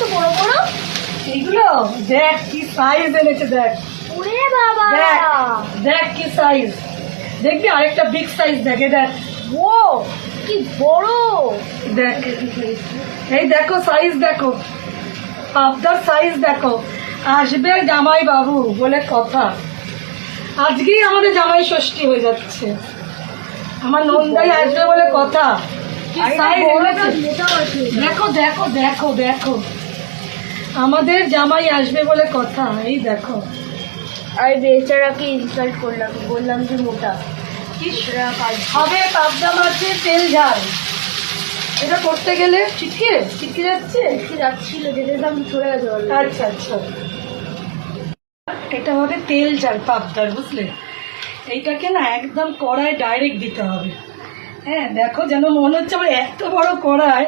তো বড় বড়। এইগুলো দেখ কি সাইজ এনেছে, দেখ ওরে বাবা, দেখ দেখ কি সাইজ, দেখবি আরেকটা বিগ সাইজ দেখে, দেখ ও কি বড়। দেখ এই দেখো সাইজ দেখো, পাবদার সাইজ দেখো। আসবে জামাই বাবু বলে কথা, আজকেই আমাদের জামাই ষষ্ঠী হয়ে যাচ্ছে, আমার নন্দাই আসবে বলে কথা। কি সাইজ এনেছে দেখো দেখো দেখো দেখো, আমাদের জামাই আসবে বলে কথা, এই দেখো। আর বেচারাকে ইনসাল্ট করলাম, বললাম যে মোটা। কি হবে পাবদা মাছের তেল ঝাল, এটা করতে গেলে চিটকে যাচ্ছে। যাচ্ছিল যেতে দাম চলে গেছে। আচ্ছা আচ্ছা, এটা হবে তেল ঝাল পাবদার, বুঝলে? এইটাকে না একদম কড়ায় ডাইরেক্ট দিতে হবে। হ্যাঁ দেখো, যেন মনে হচ্ছে আমার এত বড় কড়ায়,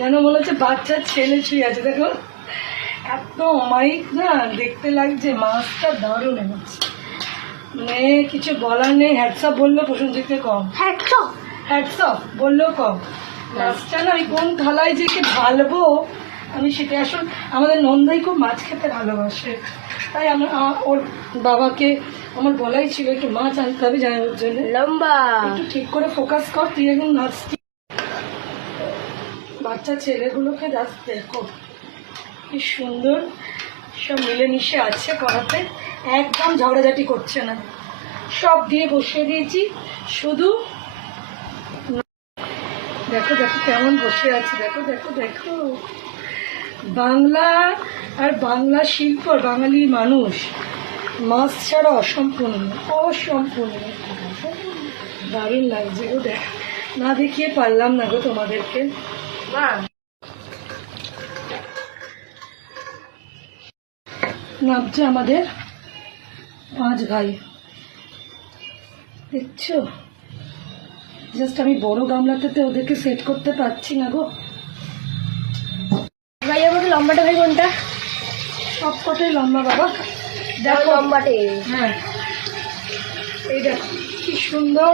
যেন মনে হচ্ছে বাচ্চার ছেলে ছুঁয়ে আছে। দেখো এত অমায়িক না দেখতে লাগছে, মাছটা দারুণ এনেছে, মানে কিছু বলার নেই। হ্যাটসঅপ বললেও প্রশংসিতে কম, হ্যাটসঅপ বললেও কম। মাছটা না আমি কোন থালায় যে ঢালবো আমি সেটা, আসলে আমাদের নন্দাই খুব মাছ খেতে ভালোবাসে, তাই ওর বাবাকে আমার বলাই ছিল একটু মাছ আনতে হবে জানার জন্য। লম্বা একটু ঠিক করে ফোকাস কর, তুই এখন নাচতি। বাচ্চা ছেলেগুলোকে দেখো কি সুন্দর সব মিলেমিশে আছে কড়াতে, একদম ঝগড়াঝাটি করছে না, সব দিয়ে বসিয়ে দিয়েছি। শুধু দেখো দেখো কেমন বসে আছে, দেখো দেখো দেখো। বাংলা আর বাংলা শিল্প, বাঙালি মানুষ মাছ ছাড়া অসম্পূর্ণ, দারুণ লাগছে গো, দেখ না দেখিয়ে পারলাম না গো তোমাদেরকে। নামছে আমাদের 5 ভাই, দেখছো? জাস্ট আমি বড় গামলাতে ওদেরকে সেট করতে পারছি না গো। ভাই আমাকে লম্বাটা ভাই কোনটা? সব কটাই লম্বা বাবা, দেখো লম্বাটে। হ্যাঁ এই দেখো কি সুন্দর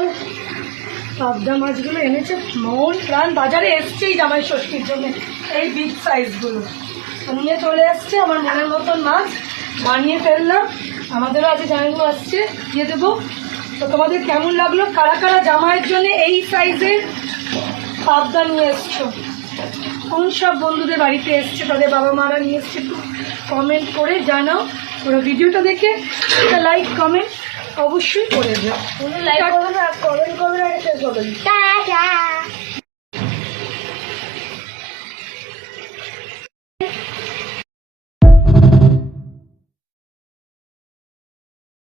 পাবদা মাছগুলো এনেছে, মন প্রাণ। বাজারে এসছেই জামাই ষষ্ঠীর জন্য এই বিগ সাইজগুলো নিয়ে চলে এসছে, আমার মনের মতন মাছ বানিয়ে ফেললাম। আমাদেরও আজ জামাইগুলো আসছে, দিয়ে দেবো। তো তোমাদের কেমন লাগলো? কারা কারা জামাইয়ের জন্য এই সাইজের পাবদা নিয়ে এসছো? কোন সব বন্ধুদের বাড়িতে এসছে, তাদের বাবা মারা নিয়ে এসছে, একটু কমেন্ট করে জানাও। ওরা ভিডিওটা দেখে একটা লাইক কমেন্ট অবশ্যই করে দাও। লাইক করবেন আর কমেন্ট করবেন আর শেয়ার করবেন। টাটা।